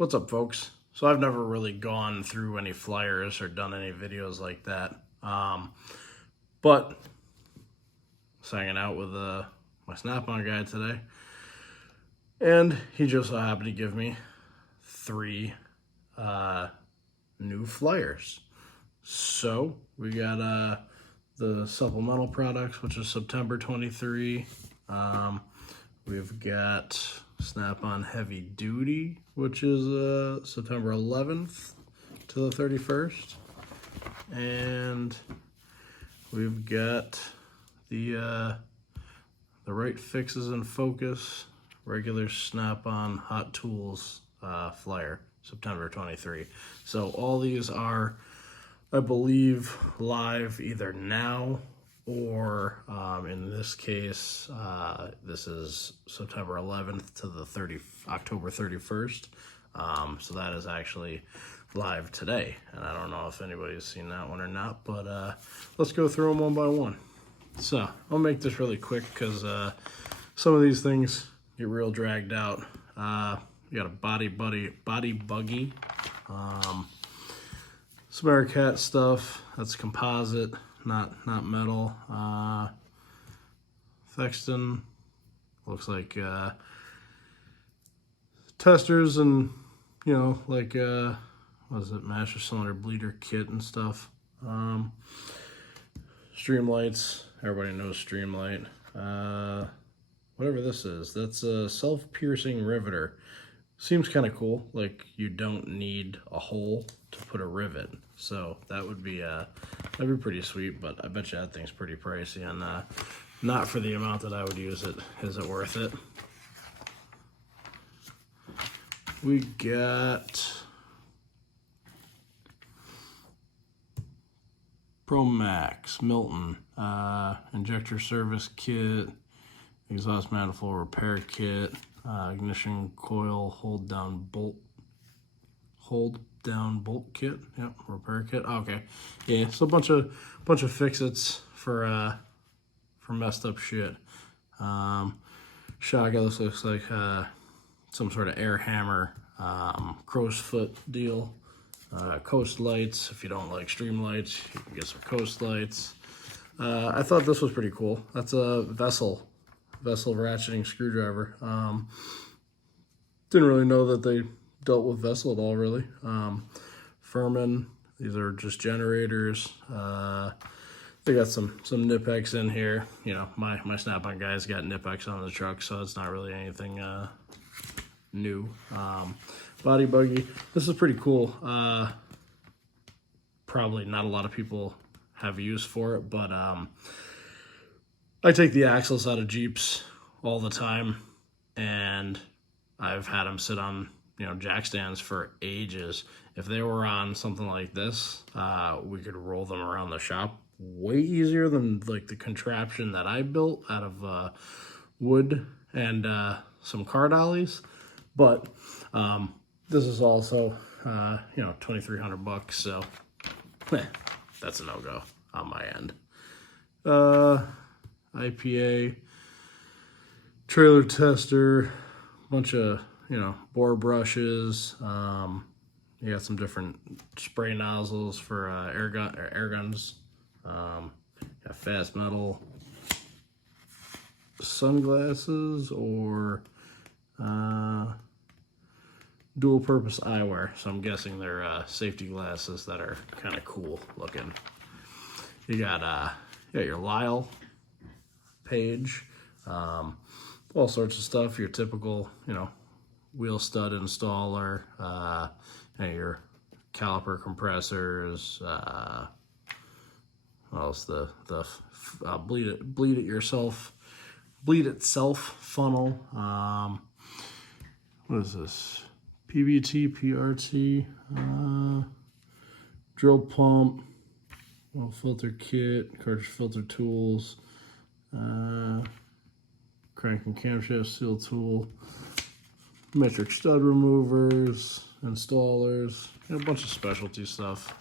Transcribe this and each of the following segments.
What's up, folks? So I've never really gone through any flyers or done any videos like that. But I was hanging out with my Snap-on guy today, and he just so happened to give me 3 new flyers. So we got the supplemental products, which is September 23. We've got Snap-on Heavy Duty, which is September 11th to the 31st. And we've got the Right Fixes and Focus regular Snap-on Hot Tools flyer, September 23. So all these are, I believe, live either now or in this case, this is September 11th to the October 31st. So that is actually live today. And I don't know if anybody's seen that one or not, but let's go through them one by one. So I'll make this really quick because some of these things get real dragged out. You got a body buggy, some Aircat stuff. That's composite, not metal. Thexton looks like testers and like what is it, master cylinder bleeder kit and stuff. Streamlights, everybody knows Streamlight. Whatever this is, that's a self-piercing riveter. Seems kind of cool, like you don't need a hole to put a rivet. So that would be that'd be pretty sweet, but I bet you that thing's pretty pricey, and not for the amount that I would use it. Is it worth it? We got Pro Max Milton injector service kit, exhaust manifold repair kit, ignition coil hold down bolt kit. Yep, repair kit. Okay, yeah. So a bunch of fix-its for messed up shit. Shotgun looks like some sort of air hammer, crow's foot deal. Coast lights. If you don't like stream lights, you can get some coast lights. I thought this was pretty cool. That's a vessel ratcheting screwdriver. Didn't really know that they dealt with vessel at all, really. Furman, these are just generators. They got some Knipex in here. You know, my Snap-on guy's got Knipex on the truck, so it's not really anything new. Body buggy. This is pretty cool. Probably not a lot of people have use for it, but I take the axles out of Jeeps all the time, and I've had them sit on jack stands for ages. If they were on something like this, we could roll them around the shop way easier than like the contraption that I built out of wood and some car dollies. But this is also $2,300, so that's a no-go on my end. IPA, trailer tester, bunch of bore brushes. You got some different spray nozzles for air guns. Got fast metal sunglasses or dual purpose eyewear. So I'm guessing they're safety glasses that are kind of cool looking. You got your Lyle page, all sorts of stuff. Your typical wheel stud installer, your caliper compressors, what else, the bleed itself funnel. What is this? PBT, PRT, drill pump, oil filter kit, cartridge filter tools, crank and camshaft seal tool, metric stud removers, installers, and a bunch of specialty stuff.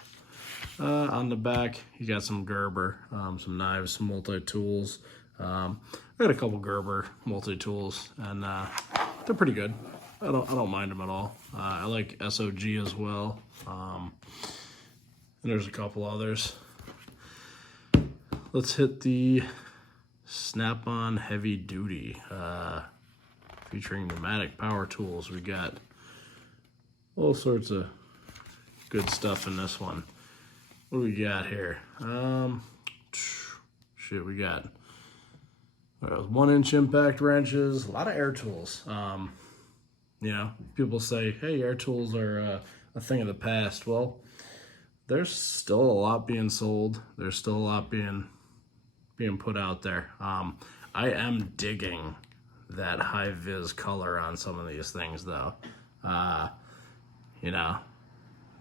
On the back, you got some Gerber, some knives, some multi-tools. I got a couple Gerber multi-tools, and they're pretty good. I don't mind them at all. I like SOG as well. And there's a couple others. Let's hit the Snap-on Heavy Duty, featuring pneumatic power tools. We got all sorts of good stuff in this one. What do we got here? Shit, we got 1-inch impact wrenches, a lot of air tools. You know, people say, hey, air tools are a thing of the past. Well, there's still a lot being sold. There's still a lot being put out there. I am digging that high vis color on some of these things, though. You know,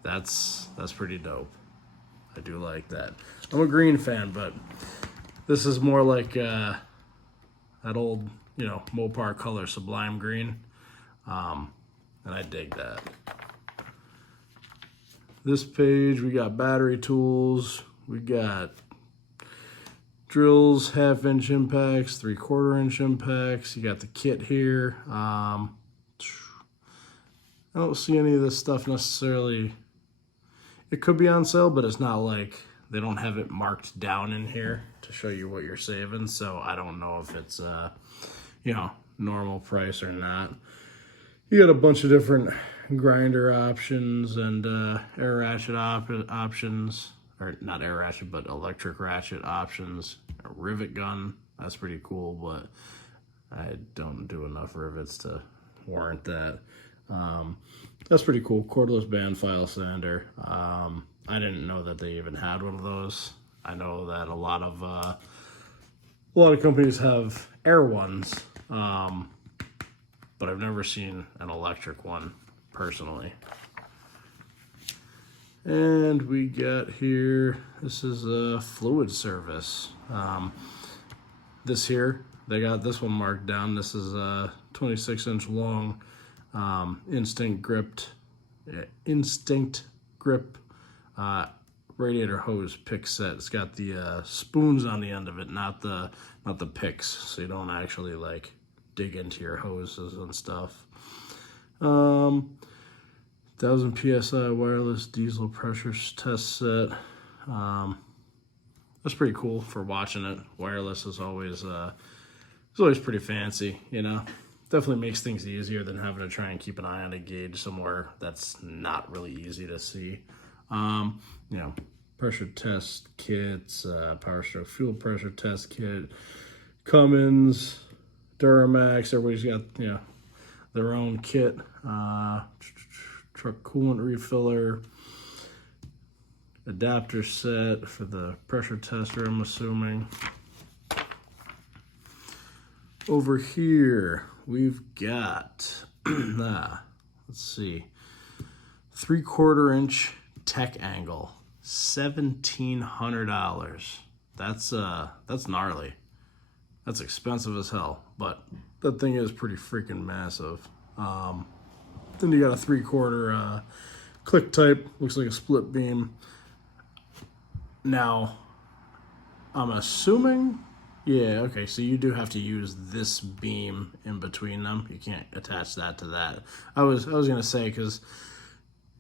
that's pretty dope. I do like that. I'm a green fan, but this is more like that old, you know, Mopar color, Sublime Green. And I dig that. This page, we got battery tools. We got drills, 1/2-inch impacts, 3/4-inch impacts. You got the kit here. I don't see any of this stuff necessarily. It could be on sale, but it's not like they don't have it marked down in here to show you what you're saving. So I don't know if it's, you know, normal price or not. You got a bunch of different grinder options and air ratchet options, or not air ratchet, but electric ratchet options. A rivet gun, that's pretty cool, but I don't do enough rivets to warrant that. That's pretty cool. Cordless band file sander. I didn't know that they even had one of those. I know that a lot of companies have air ones, but I've never seen an electric one personally. And we got here, this is a fluid service. This here, they got this one marked down. This is a 26-inch long instinct grip radiator hose pick set. It's got the spoons on the end of it, not the picks, so you don't actually like dig into your hoses and stuff. 1000 PSI wireless diesel pressure test set. That's pretty cool for watching it. Wireless is always pretty fancy, you know. Definitely makes things easier than having to try and keep an eye on a gauge somewhere that's not really easy to see. You know, pressure test kits, Power Stroke fuel pressure test kit, Cummins, Duramax. Everybody's got, you know, their own kit. Truck coolant refiller, adapter set for the pressure tester, I'm assuming. Over here, we've got, let's see, 3/4-inch tech angle, $1,700. That's gnarly. That's expensive as hell, but that thing is pretty freaking massive. Then you got a 3/4 click type, looks like a split beam. Now, I'm assuming, yeah, okay, so you do have to use this beam in between them. You can't attach that to that. I was gonna say, because,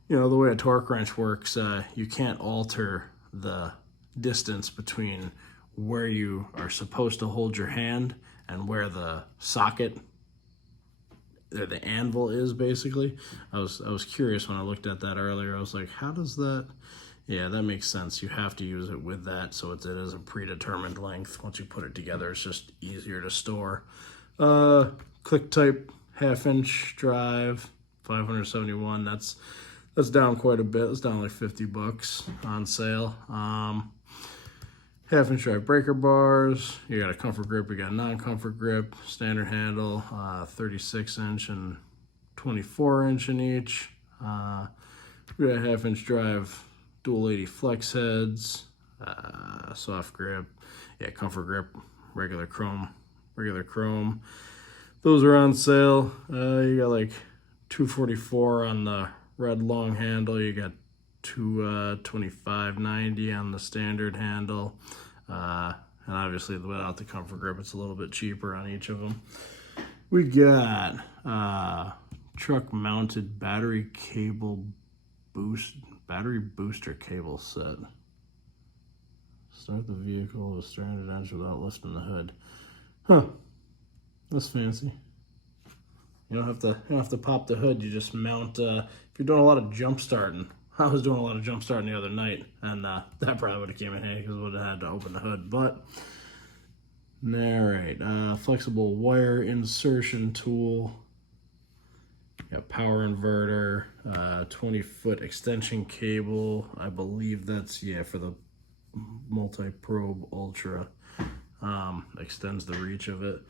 you know, the way a torque wrench works, you can't alter the distance between where you are supposed to hold your hand and where the socket, the anvil is, basically. I was curious when I looked at that earlier. I was like, how does that? Yeah, that makes sense. You have to use it with that, so it is a predetermined length. Once you put it together, it's just easier to store. Click type 1/2-inch drive, 571. That's down quite a bit. It's down like $50 on sale. 1/2-inch drive breaker bars. You got a comfort grip, you got non-comfort grip, standard handle, 36-inch and 24-inch in each. We got a 1/2-inch drive, dual 80 flex heads, soft grip, yeah, comfort grip, regular chrome. Those are on sale. You got like $244 on the red long handle. You got $225.90 on the standard handle, and obviously without the comfort grip, it's a little bit cheaper on each of them. We got truck mounted battery booster cable set. Start the vehicle with stranded engine without lifting the hood. Huh. That's fancy. You don't have to pop the hood. You just mount. If you're doing a lot of jump starting, I was doing a lot of jump starting the other night, and that probably would have came in handy because I would have had to open the hood. But all right, flexible wire insertion tool. Got power inverter, 20-foot extension cable. I believe that's for the multi-probe ultra. Extends the reach of it.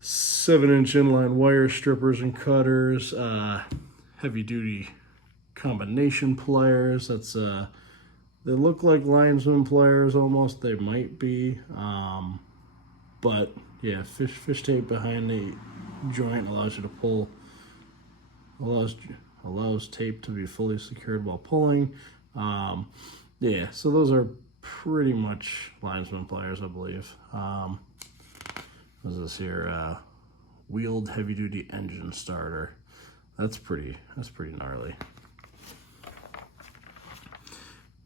7-inch inline wire strippers and cutters, heavy duty combination pliers. That's they look like linesman pliers almost. They might be, but yeah, fish tape behind the joint allows you to pull. Allows tape to be fully secured while pulling. Yeah, so those are pretty much linesman pliers, I believe. What is this here? Wheeled heavy duty engine starter. That's pretty gnarly.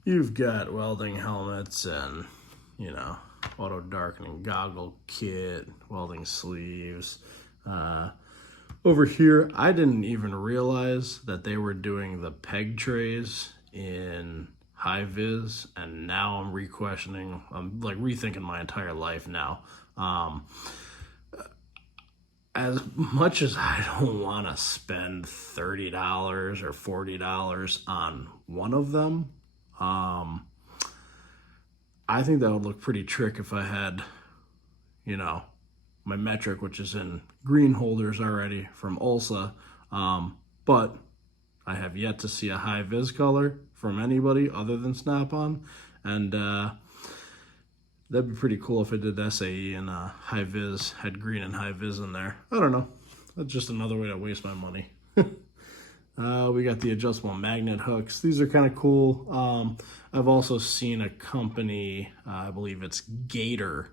You've got welding helmets and, auto darkening goggle kit, welding sleeves. Over here, I didn't even realize that they were doing the peg trays in high vis, and now I'm rethinking my entire life now. As much as I don't want to spend $30 or $40 on one of them, I think that would look pretty trick if I had, my metric, which is in green holders already from Ulsa, but I have yet to see a high vis color from anybody other than Snap-on, and that'd be pretty cool if I did SAE and high vis, had green and high vis in there. I don't know. That's just another way to waste my money. We got the adjustable magnet hooks. These are kind of cool. I've also seen a company, I believe it's Gator,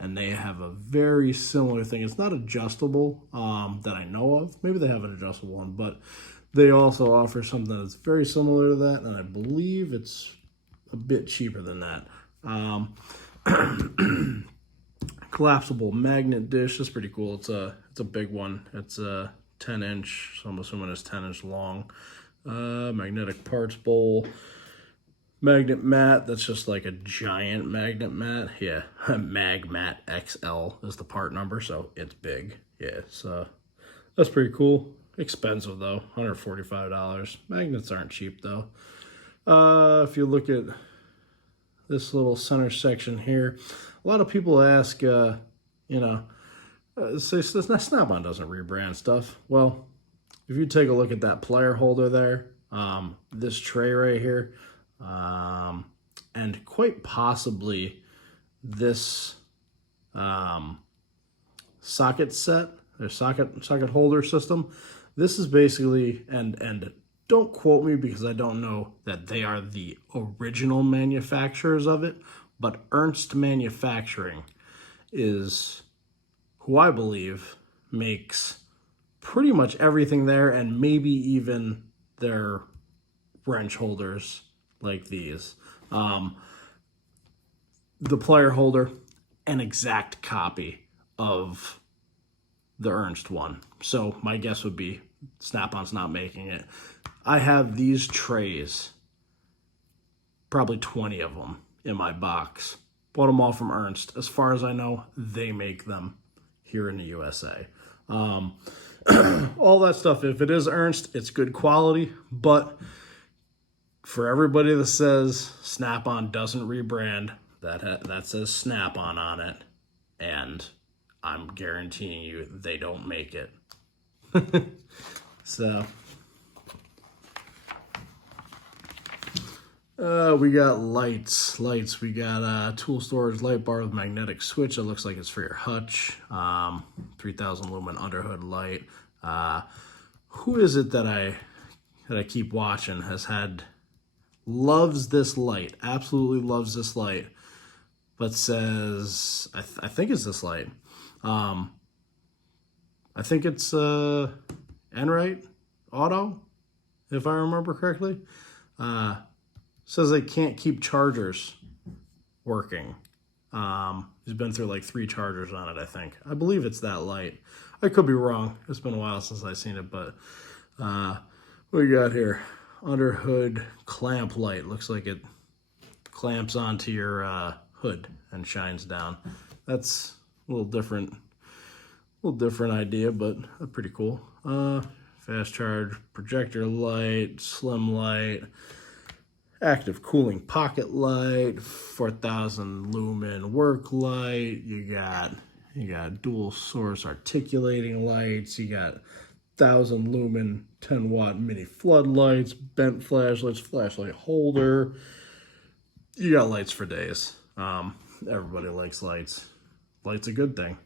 and they have a very similar thing. It's not adjustable that I know of. Maybe they have an adjustable one, but they also offer something that's very similar to that, and I believe it's a bit cheaper than that. Collapsible magnet dish. That's pretty cool. It's a big one. It's a 10-inch, so I'm assuming it's 10-inch long. Magnetic parts bowl. Magnet mat. That's just like a giant magnet mat. Yeah, Magmat XL is the part number, so it's big. Yeah, so that's pretty cool. Expensive though, $145. Magnets aren't cheap though. If you look at this little center section here, a lot of people ask, say Snap-on doesn't rebrand stuff. Well, if you take a look at that plier holder there, this tray right here, and quite possibly this socket set, or socket holder system, this is basically, and don't quote me because I don't know that they are the original manufacturers of it, but Ernst Manufacturing is who I believe makes pretty much everything there, and maybe even their wrench holders like these. The plier holder, an exact copy of the Ernst one. So my guess would be Snap-on's not making it. I have these trays, probably 20 of them in my box. Bought them all from Ernst. As far as I know, they make them here in the USA. All that stuff, if it is Ernst, it's good quality, but for everybody that says Snap-on doesn't rebrand, that says Snap-on on it, and I'm guaranteeing you they don't make it. So we got lights. We got tool storage light bar with magnetic switch. It looks like it's for your hutch. 3000 lumen underhood light. Who is it that I keep watching loves this light, absolutely loves this light, but says, I think it's this light. I think it's Enright Auto, if I remember correctly. Says they can't keep chargers working. He's been through like 3 chargers on it, I think. I believe it's that light. I could be wrong. It's been a while since I've seen it, but what we got here? Under hood clamp light. Looks like it clamps onto your hood and shines down. That's a little different idea, but pretty cool. Fast charge projector light, slim light, active cooling pocket light, 4,000 lumen work light. You got dual source articulating lights. You got 1,000 lumen 10 watt mini floodlights, bent flashlights, flashlight holder. You got lights for days. Everybody likes lights. Light's a good thing.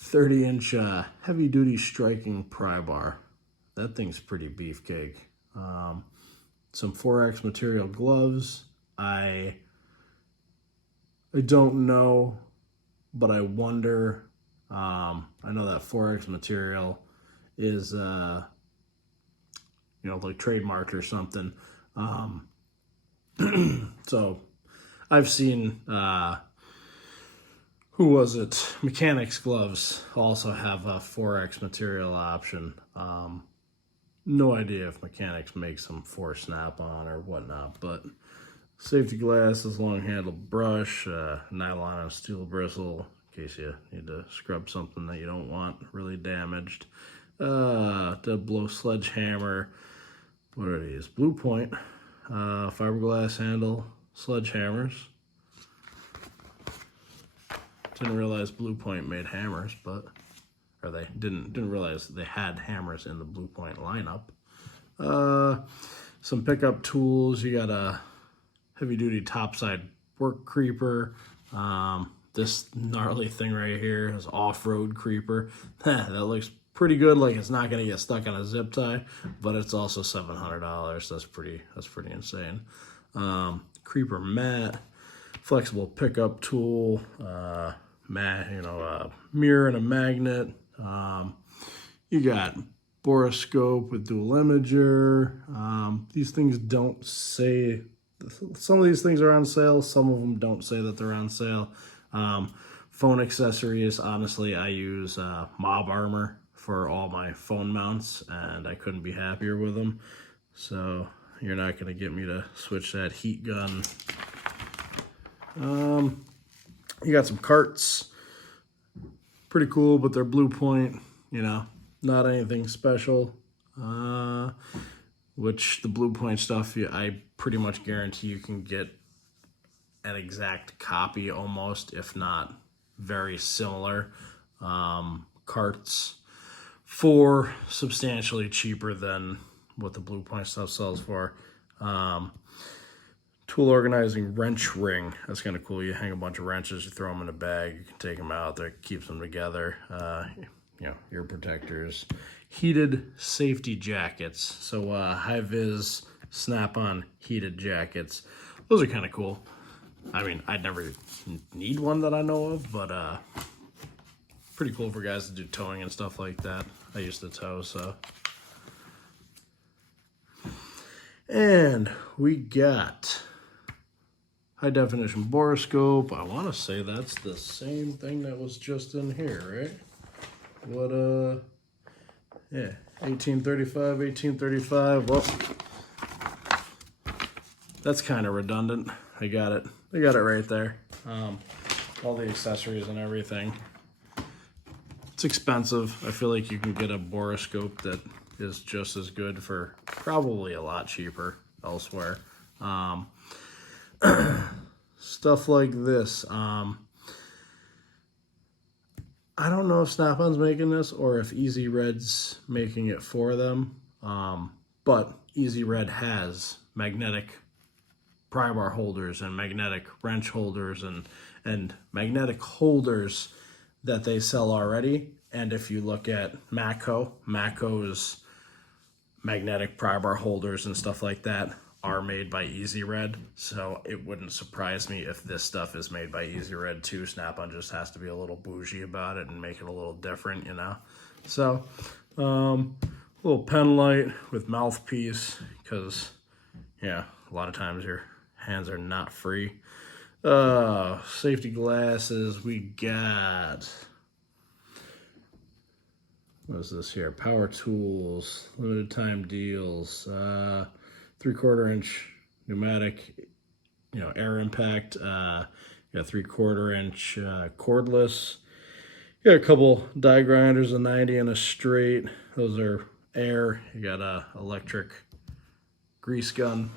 30-inch heavy duty striking pry bar. That thing's pretty beefcake. Some 4X material gloves. I don't know, but I wonder. I know that 4X material is like trademarked or something. So I've seen who was it? Mechanics gloves also have a 4X material option. No idea if Mechanics makes them for Snap-on or whatnot, but safety glasses, long handled brush, nylon and steel bristle in case you need to scrub something that you don't want really damaged. Dead blow sledgehammer. What are these? Blue Point, fiberglass handle sledgehammers. Didn't realize Blue Point made hammers, or they didn't realize they had hammers in the Blue Point lineup. Some pickup tools. You got a heavy duty topside work creeper. This gnarly thing right here is off-road creeper. That looks pretty good. Like it's not gonna get stuck on a zip tie, but it's also $700. That's pretty insane. Creeper mat, flexible pickup tool, mirror and a magnet. You got boroscope with dual imager. These things don't say, some of these things are on sale, some of them don't say that they're on sale. Phone accessories, honestly, I use Mob Armor for all my phone mounts, and I couldn't be happier with them. So you're not going to get me to switch that heat gun. You got some carts. Pretty cool, but they're Blue Point, not anything special. Which the Blue Point stuff, I pretty much guarantee you can get an exact copy almost, if not very similar carts for substantially cheaper than what the Blue Point stuff sells for. Tool organizing wrench ring. That's kind of cool. You hang a bunch of wrenches, you throw them in a bag, you can take them out. That keeps them together. Ear protectors, heated safety jackets. So high-vis Snap-on heated jackets. Those are kind of cool. I mean, I'd never need one that I know of, but pretty cool for guys to do towing and stuff like that. I used to tow, so. And we got high definition boroscope. I want to say that's the same thing that was just in here, right? What, yeah, 1835. Well, that's kind of redundant. I got it right there. All the accessories and everything. It's expensive. I feel like you can get a boroscope that is just as good for probably a lot cheaper elsewhere. Stuff like this. I don't know if Snap-on's making this or if Easy Red's making it for them. But Easy Red has magnetic pry bar holders and magnetic wrench holders and magnetic holders that they sell already. And if you look at Matco's magnetic pry bar holders and stuff like that are made by Easy Red. So it wouldn't surprise me if this stuff is made by Easy Red too. Snap-on just has to be a little bougie about it and make it a little different, So little pen light with mouthpiece, because, yeah, a lot of times your hands are not free. Safety glasses, we got, what is this here? Power tools, limited time deals, 3/4 inch pneumatic, air impact, got 3/4 inch cordless. You got a couple die grinders, a 90 and a straight. Those are air. You got a electric grease gun.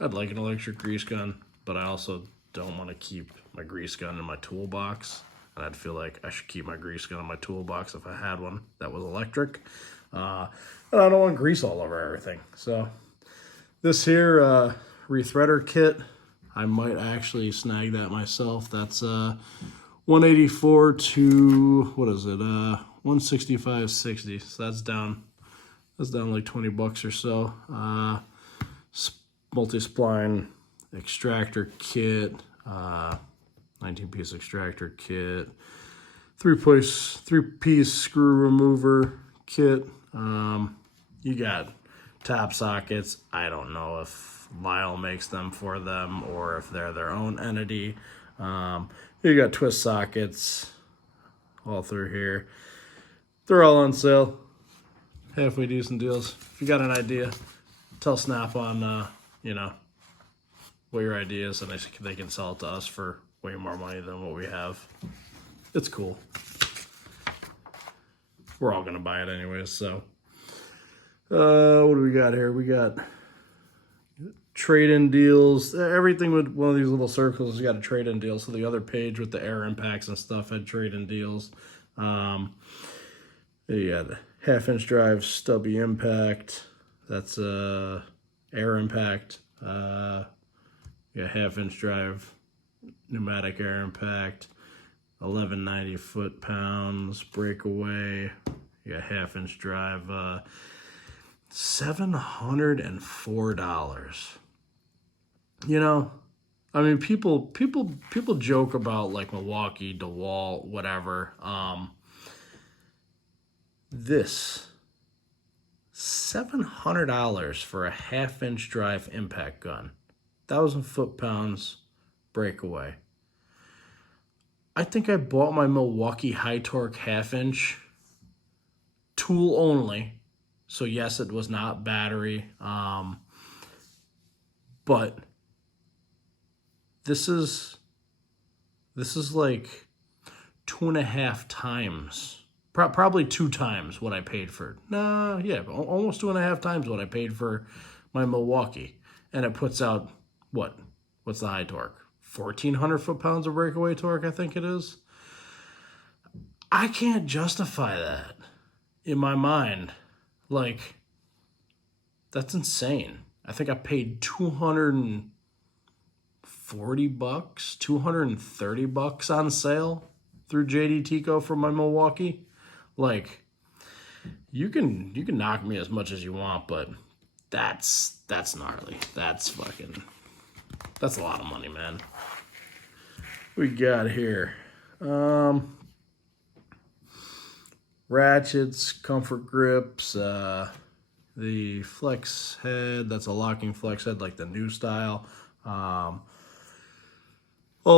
I'd like an electric grease gun, but I also don't want to keep my grease gun in my toolbox. And I'd feel like I should keep my grease gun in my toolbox if I had one that was electric. And I don't want grease all over everything. So this here rethreader kit, I might actually snag that myself. That's 184 to, what is it? 165.60. So that's down like $20 or so. Multi-spline extractor kit, 19-piece extractor kit, three-piece screw remover kit. You got tap sockets. I don't know if Lyle makes them for them or if they're their own entity. You got twist sockets all through here. They're all on sale. Halfway decent deals. If you got an idea, tell Snap-on, what your idea is, and they can sell it to us for way more money than what we have. It's cool. We're all going to buy it anyways, so. What do we got here? We got trade-in deals. Everything with one of these little circles has got a trade-in deal. So the other page with the air impacts and stuff had trade-in deals. You got a 1/2-inch drive stubby impact. That's air impact. Yeah, 1/2-inch drive pneumatic air impact. 1190 foot-pounds breakaway. You got 1/2-inch drive. $704. I mean, people joke about like Milwaukee, DeWalt, whatever. This $700 for a 1/2-inch drive impact gun, 1,000 foot-pounds breakaway. I think I bought my Milwaukee High Torque 1/2-inch tool only. So yes, it was not battery, but this is like 2.5 times, probably 2 times what I paid for. Almost 2.5 times what I paid for my Milwaukee, and it puts out what's the high torque? 1,400 foot-pounds of breakaway torque, I think it is. I can't justify that in my mind. Like, that's insane. I think I paid $240, $230 on sale through JD Tico for my Milwaukee. Like, you can knock me as much as you want, but that's gnarly. That's a lot of money, man. We got here. Ratchets, comfort grips, the flex head, that's a locking flex head like the new style. All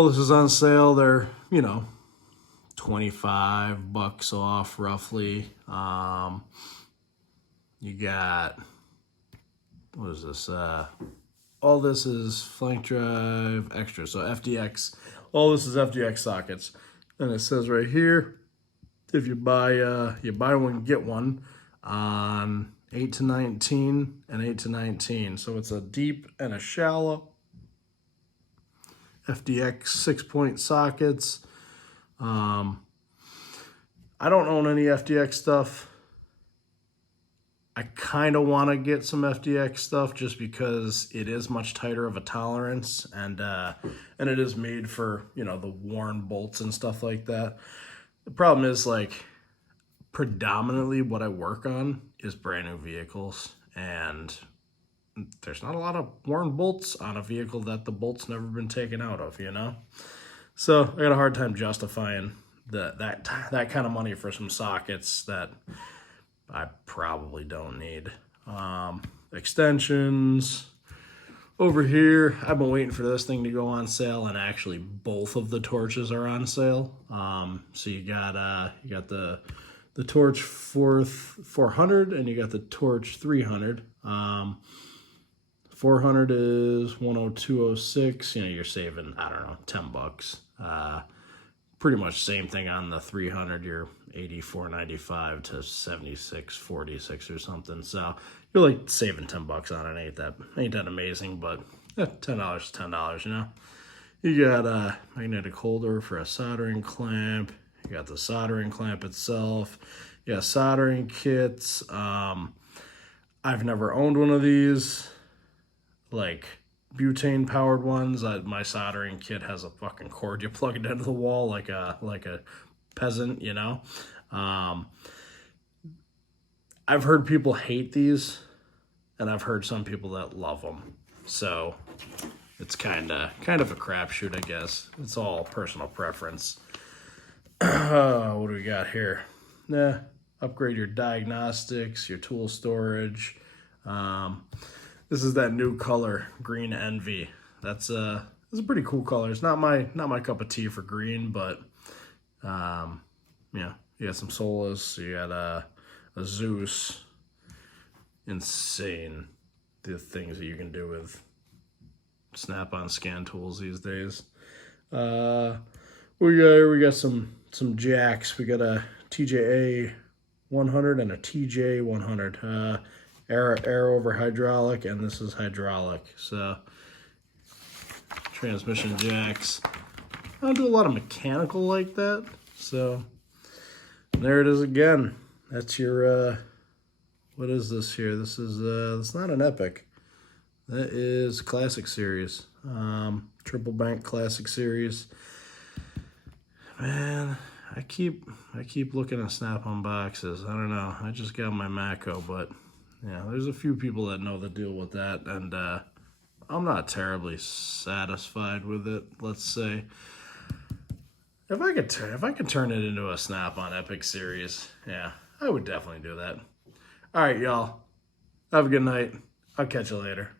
this is on sale. They're, $25 off roughly. You got, what is this? All this is flank drive extra, so FDX. All this is FDX sockets. And it says right here, if you buy one, get one on 8 to 19 and 8 to 19. So it's a deep and a shallow. FDX 6-point sockets. I don't own any FDX stuff. I kind of want to get some FDX stuff just because it is much tighter of a tolerance, and it is made for, the worn bolts and stuff like that. The problem is, like, predominantly what I work on is brand new vehicles, and there's not a lot of worn bolts on a vehicle that the bolt's never been taken out of, So I got a hard time justifying that kind of money for some sockets that I probably don't need. Extensions. Over here, I've been waiting for this thing to go on sale, and actually both of the torches are on sale. So you got the torch 400 and you got the torch 300. 400 is 102.06. You know, you're saving, I don't know, $10. Pretty much same thing on the 300. You're 84.95 to 76.46 or something. So you're like saving $10 on it. Ain't that amazing? But $10 is $10. You know. You got a magnetic holder for a soldering clamp. You got the soldering clamp itself. You got soldering kits. I've never owned one of these, like butane powered ones. My soldering kit has a fucking cord you plug it into the wall like a peasant, you know. I've heard people hate these, and I've heard some people that love them. So it's kind of a crapshoot, I guess. It's all personal preference. What do we got here? Upgrade your diagnostics, your tool storage. This is that new color, Green Envy. It's a pretty cool color. It's not my cup of tea for green, but yeah, you got some Solus, you got a Zeus. Insane the things that you can do with Snap-on scan tools these days. We got some jacks. We got a TJA 100 and a TJ 100. Air over hydraulic, and this is hydraulic. So transmission jacks. I don't do a lot of mechanical like that. So there it is again. That's your what is this here? This is it's not an Epic. That is Classic Series. Triple Bank Classic Series. Man, I keep looking at Snap-on boxes. I don't know. I just got my Mako, but yeah, there's a few people that know the deal with that, and I'm not terribly satisfied with it. Let's say if I could turn it into a Snap-on Epic Series, yeah, I would definitely do that. All right, y'all. Have a good night. I'll catch you later.